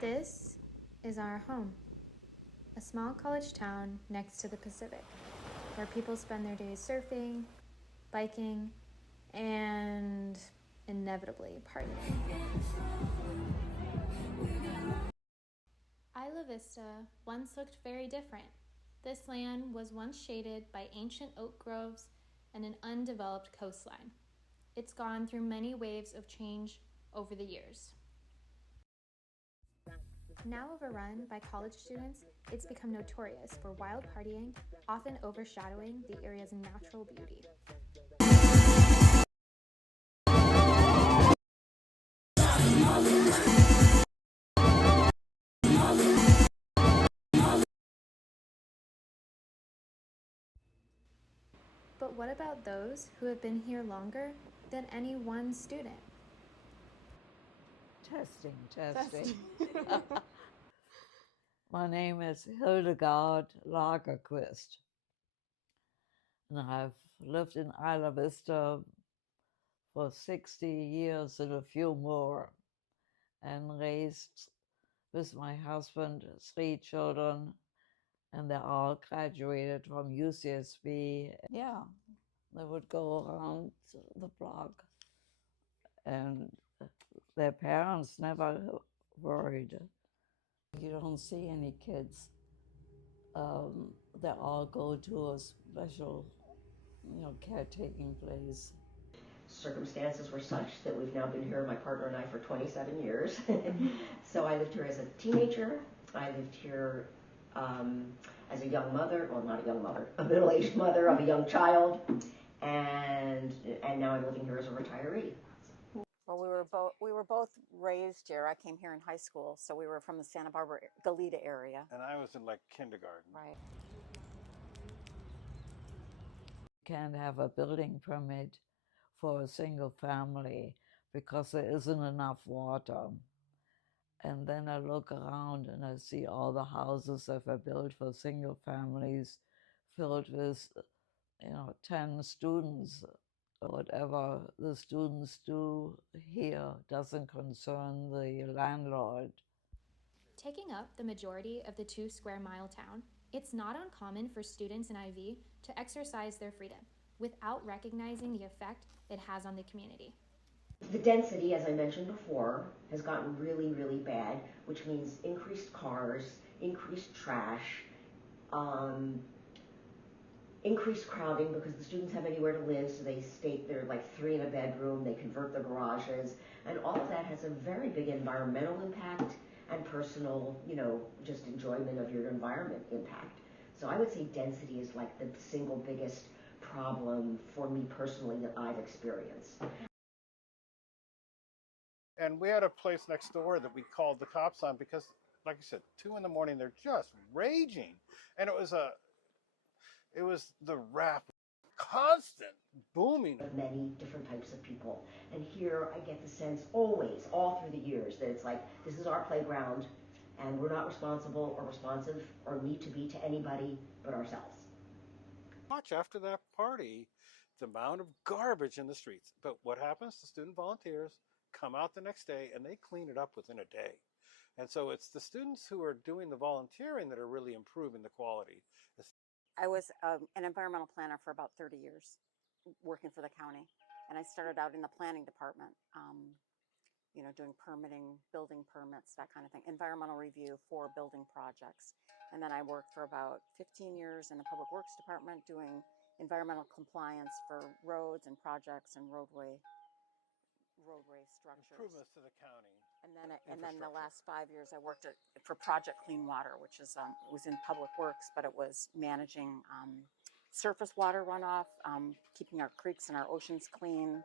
This is our home, a small college town next to the Pacific, where people spend their days surfing, biking, and inevitably partying. Isla Vista once looked very different. This land was once shaded by ancient oak groves and an undeveloped coastline. It's gone through many waves of change over the years. Now overrun by college students, it's become notorious for wild partying, often overshadowing the area's natural beauty. But what about those who have been here longer than any one student? Testing. My name is Hildegard Lagerquist, and I've lived in Isla Vista for 60 years and a few more, and raised with my husband 3 children, and they all graduated from UCSB. Yeah, they would go around the block, and their parents never worried. You don't see any kids. They all go to a special, caretaking place. Circumstances were such that we've now been here, my partner and I, for 27 years. So I lived here as a teenager. I lived here as a young mother, well, not a young mother, a middle-aged mother of a young child, and now I'm living here as a retiree. Well, we were both raised here. I came here in high school, so we were from the Santa Barbara, Goleta area. And I was in like kindergarten. Right. Can't have a building permit for a single family because there isn't enough water. And then I look around and I see all the houses that were built for single families filled with, 10 students. Whatever the students do here doesn't concern the landlord. Taking up the majority of the 2-square-mile town, it's not uncommon for students in IV to exercise their freedom without recognizing the effect it has on the community. The density, as I mentioned before, has gotten really, really bad, which means increased cars, increased trash, increased crowding because the students have anywhere to live, so they're like 3 in a bedroom, they convert the garages, and all of that has a very big environmental impact and personal, just enjoyment of your environment impact. So I would say density is like the single biggest problem for me personally that I've experienced. And we had a place next door that we called the cops on because, like I said, 2 in the morning, they're just raging. And it was the rap, constant booming. Of many different types of people. And here I get the sense always, all through the years, that it's like, this is our playground and we're not responsible or responsive or need to be to anybody but ourselves. Much after that party, the amount of garbage in the streets. But what happens? The student volunteers come out the next day and they clean it up within a day. And so it's the students who are doing the volunteering that are really improving the quality. I was an environmental planner for about 30 years, working for the county. And I started out in the planning department, doing permitting, building permits, that kind of thing, environmental review for building projects. And then I worked for about 15 years in the public works department doing environmental compliance for roads and projects and roadway structures. Improvements to the county. And then the last 5 years I worked for Project Clean Water, which is it was in public works, but it was managing surface water runoff, keeping our creeks and our oceans clean.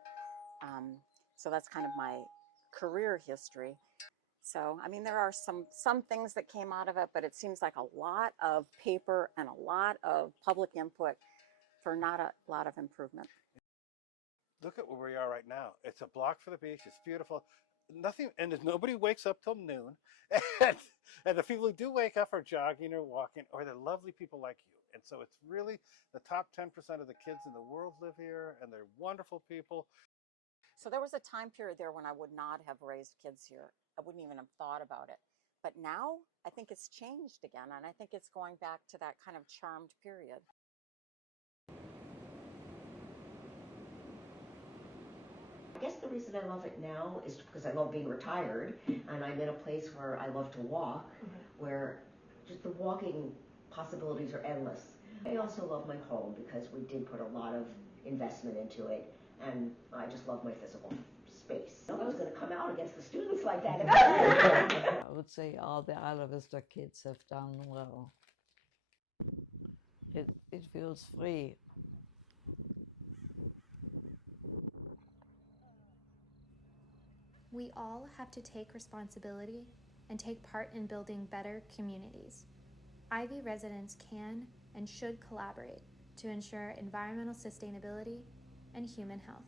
So that's kind of my career history. So, I mean, there are some things that came out of it, but it seems like a lot of paper and a lot of public input for not a lot of improvement. Look at where we are right now. It's a block for the beach. It's beautiful. Nobody wakes up till noon. And the people who do wake up are jogging or walking, or they're lovely people like you. And so it's really the top 10% of the kids in the world live here, and they're wonderful people. So there was a time period there when I would not have raised kids here. I wouldn't even have thought about it. But now I think it's changed again, and I think it's going back to that kind of charmed period. I guess the reason I love it now is because I love being retired, and I'm in a place where I love to walk, where just the walking possibilities are endless. I also love my home because we did put a lot of investment into it, and I just love my physical space. No one's going to come out against the students like that. I would say all the Isla Vista kids have done well. It feels free. We all have to take responsibility and take part in building better communities. Ivy residents can and should collaborate to ensure environmental sustainability and human health.